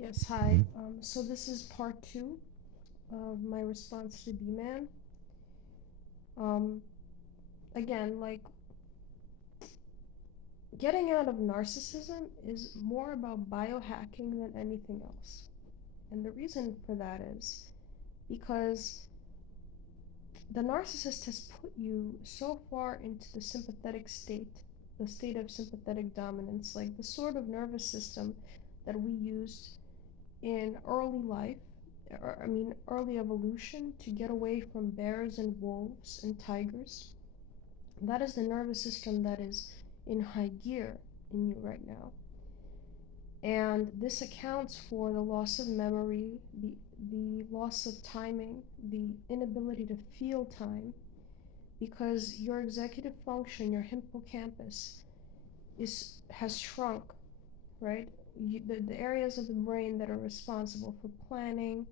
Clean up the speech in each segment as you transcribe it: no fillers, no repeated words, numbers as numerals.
Yes, hi. So this is part two of my response to Bman. Um, Again, like getting out of narcissism is more about biohacking than anything else. And the reason for that is because the narcissist has put you so far into the sympathetic state, the state of sympathetic dominance, like the sort of nervous system that we used in early life, or I mean early evolution, to get away from bears and wolves and tigers. That is the nervous system that is in high gear in you right now. And this accounts for the loss of memory, the loss of timing, the inability to feel time, because your executive function, your hippocampus, has shrunk, right? The areas of the brain that are responsible for planning,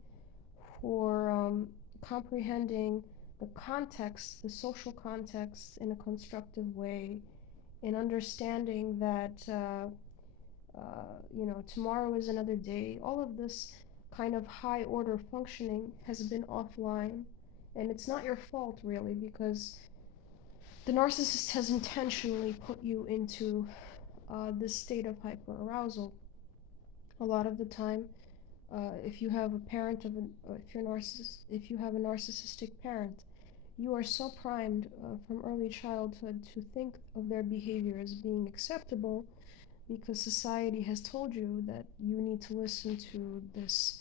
for comprehending the context, the social context in a constructive way, in understanding that tomorrow is another day. All of this kind of high order functioning has been offline, and it's not your fault really, because the narcissist has intentionally put you into this state of hyperarousal. A lot of the time, if you have a parent of an, if you have a narcissistic parent, you are so primed from early childhood to think of their behavior as being acceptable because society has told you that you need to listen to this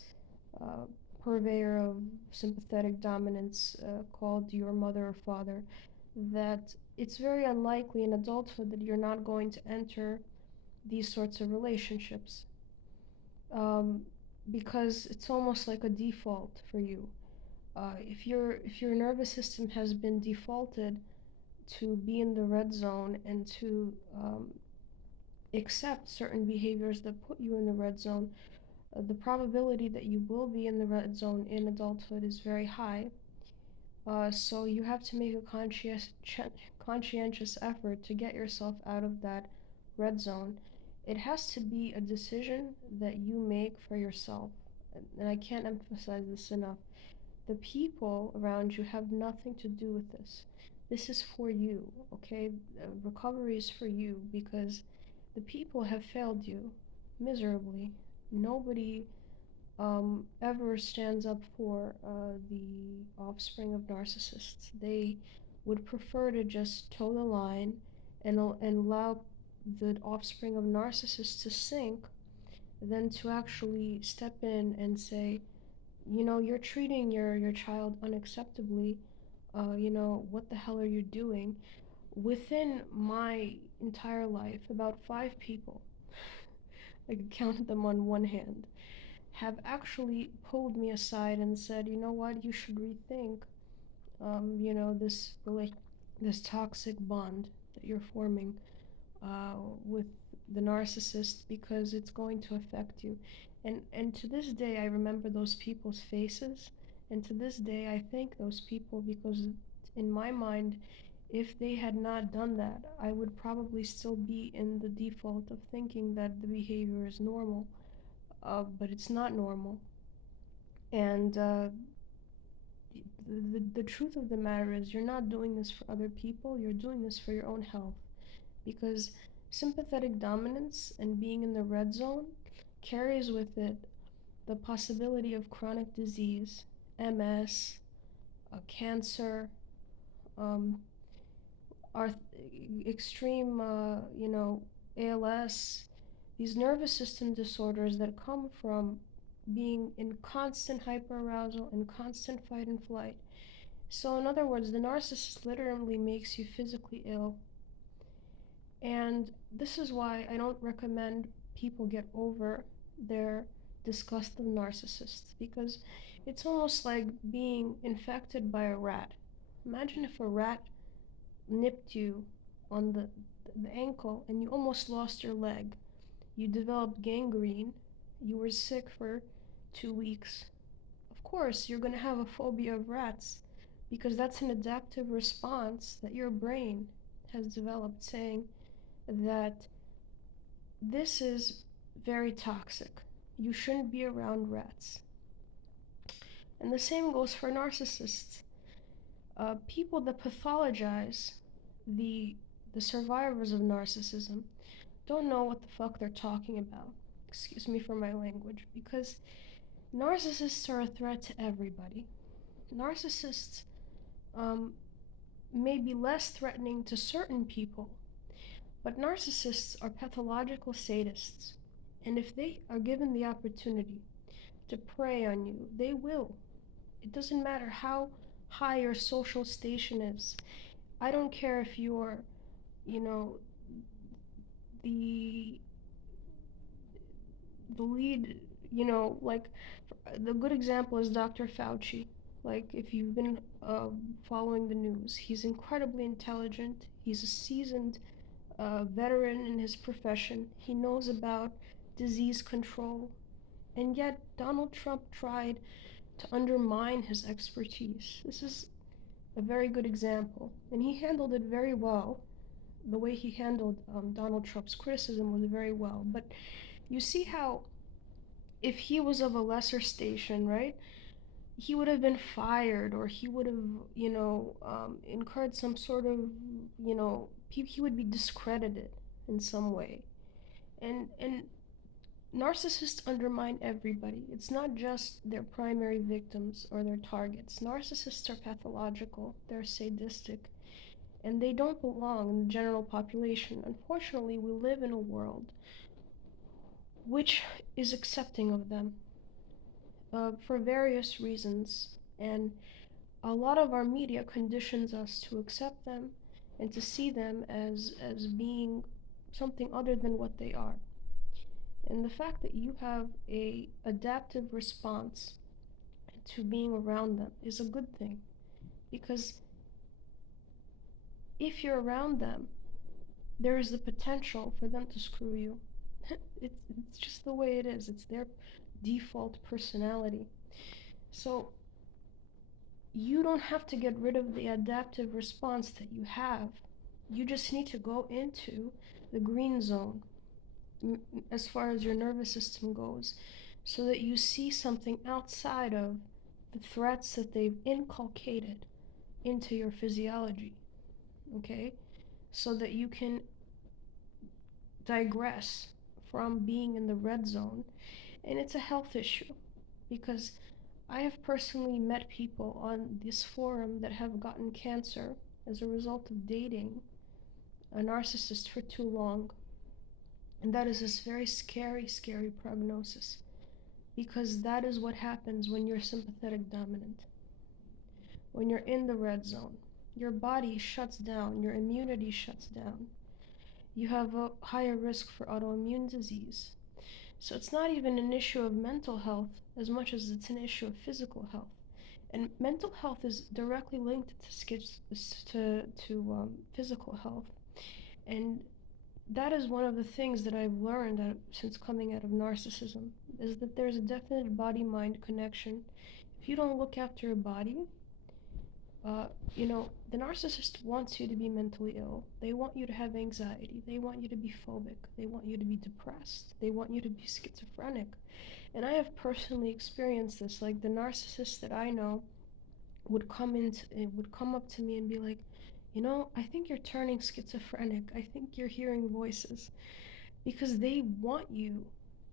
uh, purveyor of sympathetic dominance called your mother or father, that it's very unlikely in adulthood that you're not going to enter these sorts of relationships, um, because it's almost like a default for you. If your nervous system has been defaulted to be in the red zone and to accept certain behaviors that put you in the red zone, the probability that you will be in the red zone in adulthood is very high. So you have to make a conscientious effort to get yourself out of that red zone. It has to be a decision that you make for yourself. And I can't emphasize this enough. The people around you have nothing to do with this. This is for you, okay? Recovery is for you because the people have failed you miserably. Nobody ever stands up for the offspring of narcissists. They would prefer to just toe the line and allow the offspring of narcissists to sink than to actually step in and say, you're treating your child unacceptably. What the hell are you doing? Within my entire life, about five people, I could count them on one hand, have actually pulled me aside and said, you know what, you should rethink, this this toxic bond that you're forming uh, with the narcissist because it's going to affect you. And to this day, I remember those people's faces, and to this day, I thank those people because in my mind, if they had not done that, I would probably still be in the default of thinking that the behavior is normal, but it's not normal. And the truth of the matter is, you're not doing this for other people, you're doing this for your own health. Because sympathetic dominance and being in the red zone carries with it the possibility of chronic disease, MS, cancer, um, arth- extreme, ALS, these nervous system disorders that come from being in constant hyperarousal and constant fight and flight. So, in other words, the narcissist literally makes you physically ill. And this is why I don't recommend people get over their disgust of narcissists, because it's almost like being infected by a rat. Imagine if a rat nipped you on the ankle and you almost lost your leg. You developed gangrene. You were sick for 2 weeks. Of course, you're going to have a phobia of rats because that's an adaptive response that your brain has developed, saying that this is very toxic. You shouldn't be around rats. And the same goes for narcissists. People that pathologize the the survivors of narcissism don't know what the fuck they're talking about. Excuse me for my language, because narcissists are a threat to everybody. Narcissists um, may be less threatening to certain people, but narcissists are pathological sadists. And if they are given the opportunity to prey on you, they will. It doesn't matter how high your social station is. I don't care if you're, you know, the the lead, like the good example is Dr. Fauci. Like, if you've been following the news, he's incredibly intelligent. He's a seasoned veteran in his profession. He knows about disease control. And yet, Donald Trump tried to undermine his expertise. This is a very good example. And he handled it very well. The way he handled Donald Trump's criticism was very well. But you see how, if he was of a lesser station, right, he would have been fired, or he would have, incurred some sort of, he would be discredited in some way. And narcissists undermine everybody. It's not just their primary victims or their targets. Narcissists are pathological, they're sadistic, and they don't belong in the general population. Unfortunately, we live in a world which is accepting of them for various reasons, and a lot of our media conditions us to accept them and to see them as being something other than what they are. And the fact that you have a adaptive response to being around them is a good thing, because if you're around them, there is the potential for them to screw you. It's just the way it is. It's their default personality. So you don't have to get rid of the adaptive response that you have. You just need to go into the green zone as far as your nervous system goes, so that you see something outside of the threats that they've inculcated into your physiology, okay? So that you can digress from being in the red zone. And it's a health issue, because I have personally met people on this forum that have gotten cancer as a result of dating a narcissist for too long. And that is this very scary, scary prognosis, because that is what happens when you're sympathetic dominant. When you're in the red zone, your body shuts down, your immunity shuts down. You have a higher risk for autoimmune disease. So it's not even an issue of mental health as much as it's an issue of physical health. And mental health is directly linked to physical health. And that is one of the things that I've learned since coming out of narcissism, is that there's a definite body-mind connection. If you don't look after your body, the narcissist wants you to be mentally ill. They want you to have anxiety. They want you to be phobic. They want you to be depressed. They want you to be schizophrenic. And I have personally experienced this. Like, the narcissist that I know would come up to me and be like, I think you're turning schizophrenic. I think you're hearing voices, because they want you,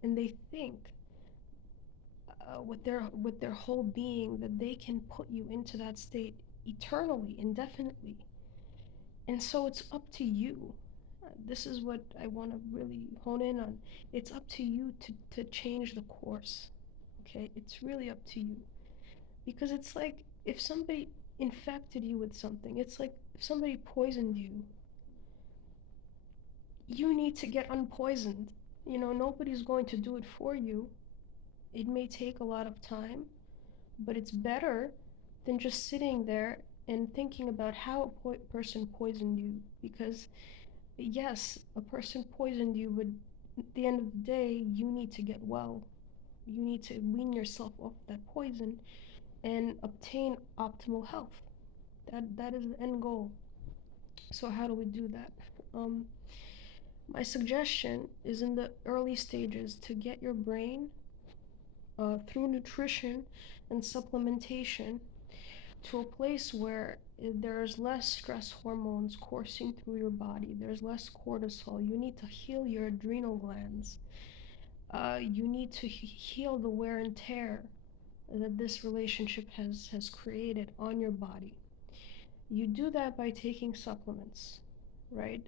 and they think with their whole being that they can put you into that state eternally, indefinitely. And so it's up to you. This is what I want to really hone in on. It's up to you to change the course. Okay? It's really up to you. Because it's like if somebody infected you with something, it's like if somebody poisoned you, you need to get unpoisoned. Nobody's going to do it for you. It may take a lot of time, but it's better than just sitting there and thinking about how a person poisoned you. Because, yes, a person poisoned you, but at the end of the day, you need to get well. You need to wean yourself off that poison and obtain optimal health. That is the end goal. So how do we do that? My suggestion is, in the early stages, to get your brain through nutrition and supplementation to a place where there's less stress hormones coursing through your body, there's less cortisol. You need to heal your adrenal glands. You need to heal the wear and tear that this relationship has created on your body. You do that by taking supplements, right?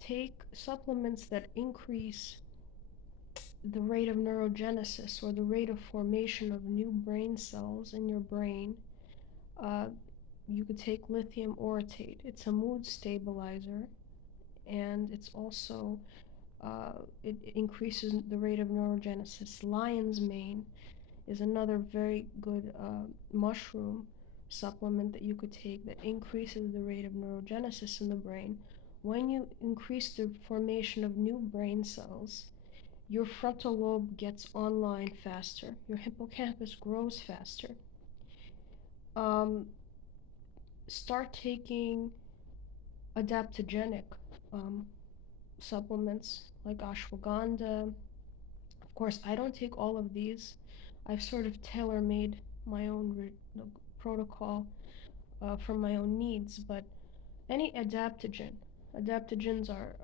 Take supplements that increase the rate of neurogenesis, or the rate of formation of new brain cells in your brain. Uh, you could take lithium orotate. It's a mood stabilizer, and it's also it increases the rate of neurogenesis. Lion's mane is another very good mushroom supplement that you could take that increases the rate of neurogenesis in the brain. When you increase the formation of new brain cells, your frontal lobe gets online faster, your hippocampus grows faster. Um, Start taking adaptogenic um, supplements like ashwagandha. Of course, I don't take all of these. I've sort of tailor made my own protocol for my own needs, but any adaptogens are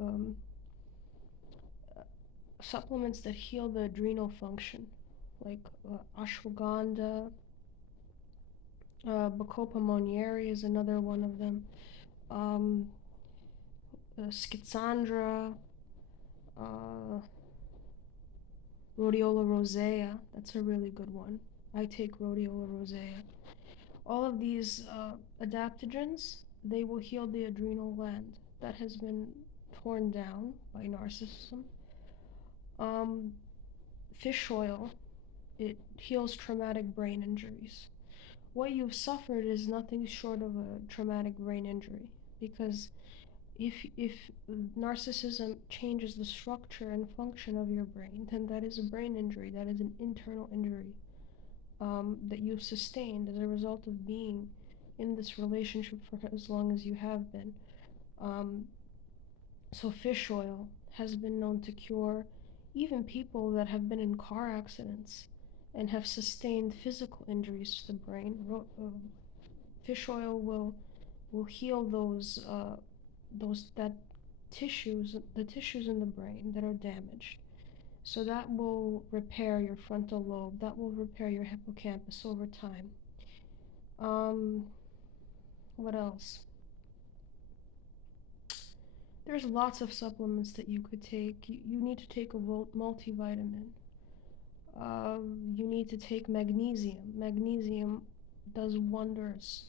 um, supplements that heal the adrenal function, like ashwagandha, Bacopa monnieri is another one of them. Um, Schizandra, uh, Rhodiola rosea, that's a really good one. I take Rhodiola rosea. All of these adaptogens, they will heal the adrenal gland that has been torn down by narcissism. Um, Fish oil, it heals traumatic brain injuries. What you've suffered is nothing short of a traumatic brain injury, because if narcissism changes the structure and function of your brain, then that is a brain injury. That is an internal injury that you've sustained as a result of being in this relationship for as long as you have been. Um, so fish oil has been known to cure even people that have been in car accidents and have sustained physical injuries to the brain. Fish oil will heal those that tissues, the tissues in the brain that are damaged. So that will repair your frontal lobe. That will repair your hippocampus over time. Um, what else? There's lots of supplements that you could take. You need to take a multivitamin. You need to take magnesium. Magnesium does wonders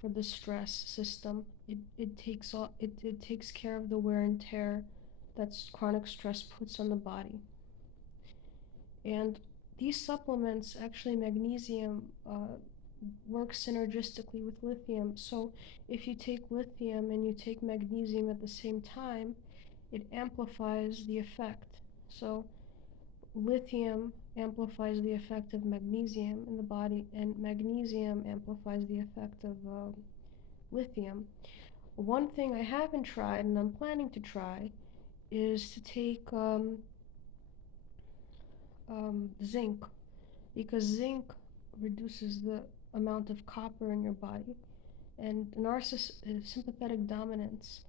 for the stress system. It takes care of the wear and tear that chronic stress puts on the body. And these supplements, actually, magnesium works synergistically with lithium. So if you take lithium and you take magnesium at the same time, it amplifies the effect. So lithium amplifies the effect of magnesium in the body, and magnesium amplifies the effect of lithium. One thing I haven't tried and I'm planning to try is to take zinc, because zinc reduces the amount of copper in your body, and sympathetic dominance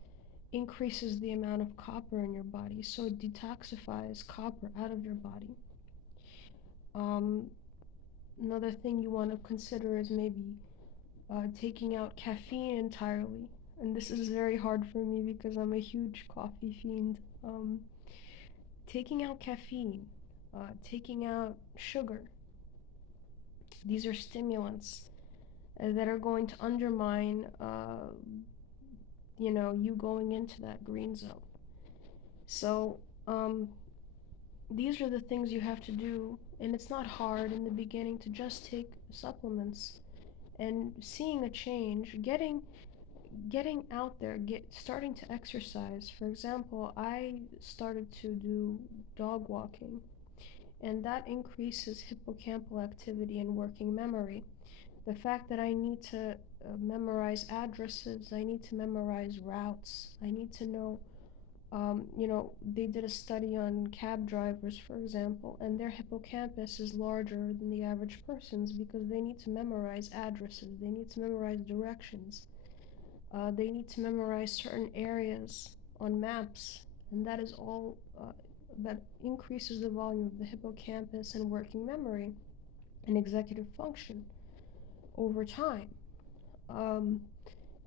increases the amount of copper in your body, so it detoxifies copper out of your body. Um, Another thing you want to consider is maybe taking out caffeine entirely. And this is very hard for me because I'm a huge coffee fiend. Um, Taking out caffeine, taking out sugar, these are stimulants that are going to undermine, you going into that green zone. So, these are the things you have to do, and it's not hard in the beginning to just take supplements and seeing a change, getting out there, starting to exercise. For example, I started to do dog walking, and that increases hippocampal activity and working memory. The fact that I need to memorize addresses, I need to memorize routes, I need to know They did a study on cab drivers, for example, and their hippocampus is larger than the average person's because they need to memorize addresses, they need to memorize directions, they need to memorize certain areas on maps, and that is all that increases the volume of the hippocampus and working memory and executive function over time. Um,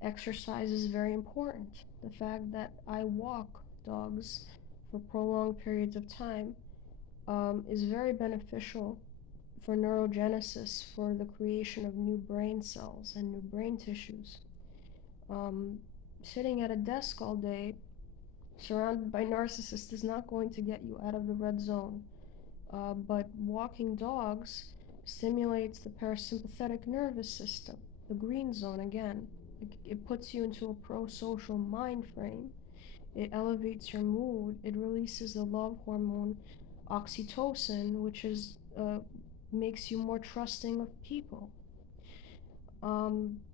Exercise is very important. The fact that I walk dogs for prolonged periods of time is very beneficial for neurogenesis, for the creation of new brain cells and new brain tissues. Um, Sitting at a desk all day, surrounded by narcissists, is not going to get you out of the red zone. But walking dogs stimulates the parasympathetic nervous system, the green zone again. It puts you into a pro social mind frame. It elevates your mood. It releases the love hormone oxytocin, which makes you more trusting of people.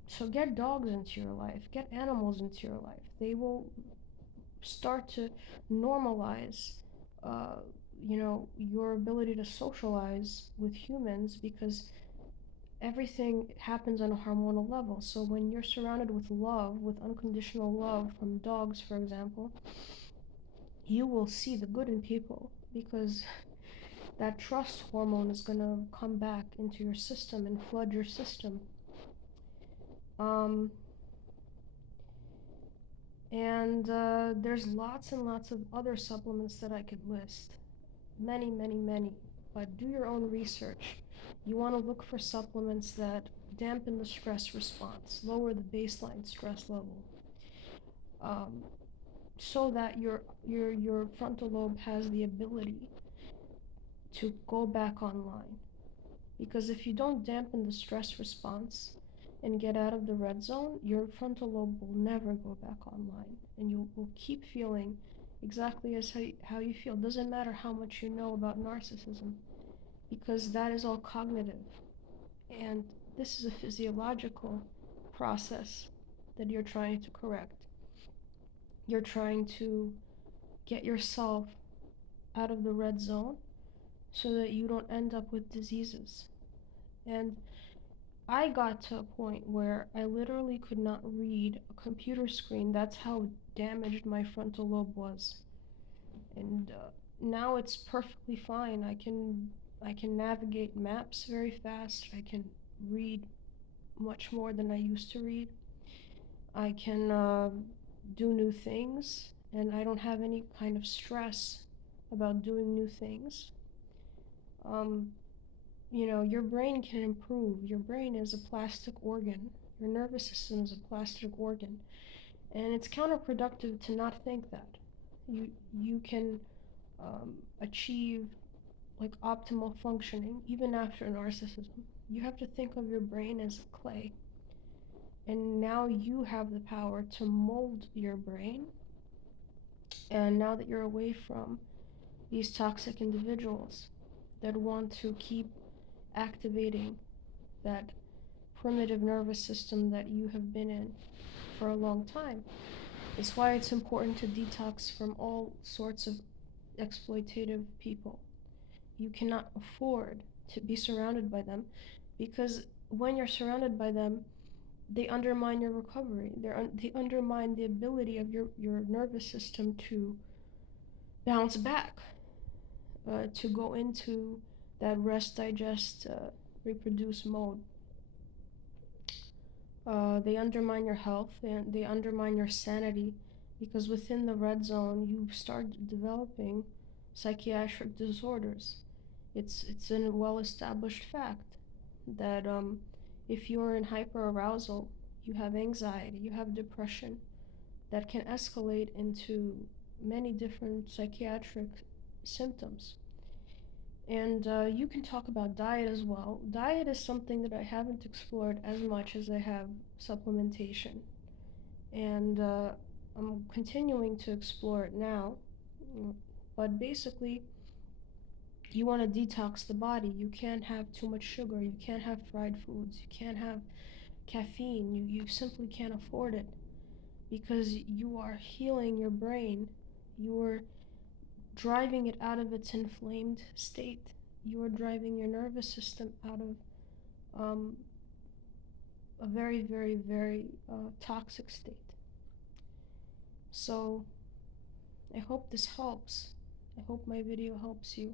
So get dogs into your life, get animals into your life. They will start to normalize, uh, your ability to socialize with humans because everything happens on a hormonal level. So when you're surrounded with love, with unconditional love from dogs, for example, you will see the good in people because that trust hormone is going to come back into your system and flood your system. Um, and There's lots and lots of other supplements that I could list. Many, many, many. But do your own research. You want to look for supplements that dampen the stress response, lower the baseline stress level, um, so that your frontal lobe has the ability to go back online. Because if you don't dampen the stress response and get out of the red zone, your frontal lobe will never go back online, and you will keep feeling exactly as how you feel. Doesn't matter how much you know about narcissism, because that is all cognitive. And this is a physiological process that you're trying to correct. You're trying to get yourself out of the red zone so that you don't end up with diseases. And I got to a point where I literally could not read a computer screen. That's how damaged my frontal lobe was. And now it's perfectly fine. I can navigate maps very fast. I can read much more than I used to read. I can do new things, and I don't have any kind of stress about doing new things. Um, your brain can improve. Your brain is a plastic organ. Your nervous system is a plastic organ, and it's counterproductive to not think that. You can achieve like optimal functioning even after narcissism. You have to think of your brain as clay, and now you have the power to mold your brain. And now that you're away from these toxic individuals that want to keep activating that primitive nervous system that you have been in for a long time, it's why it's important to detox from all sorts of exploitative people. You cannot afford to be surrounded by them because when you're surrounded by them, they undermine your recovery. They undermine the ability of your nervous system to bounce back, to go into that rest, digest, reproduce mode. They undermine your health and they undermine your sanity because within the red zone, you start developing psychiatric disorders. It's a well established fact that if you're in hyperarousal, you have anxiety, you have depression that can escalate into many different psychiatric symptoms. And you can talk about diet as well. Diet is something that I haven't explored as much as I have supplementation. And I'm continuing to explore it now. Mm, But basically, you want to detox the body. You can't have too much sugar. You can't have fried foods. You can't have caffeine. You simply can't afford it because you are healing your brain. You're driving it out of its inflamed state. You're driving your nervous system out of um, a very, very, very toxic state. So I hope this helps. I hope my video helps you.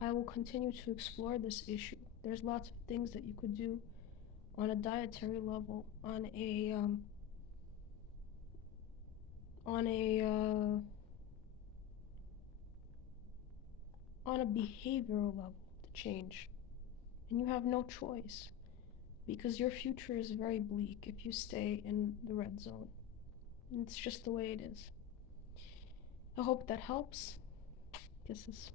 I will continue to explore this issue. There's lots of things that you could do on a dietary level, on a on a behavioral level to change, and you have no choice because your future is very bleak if you stay in the red zone. And it's just the way it is. I hope that helps. Kisses.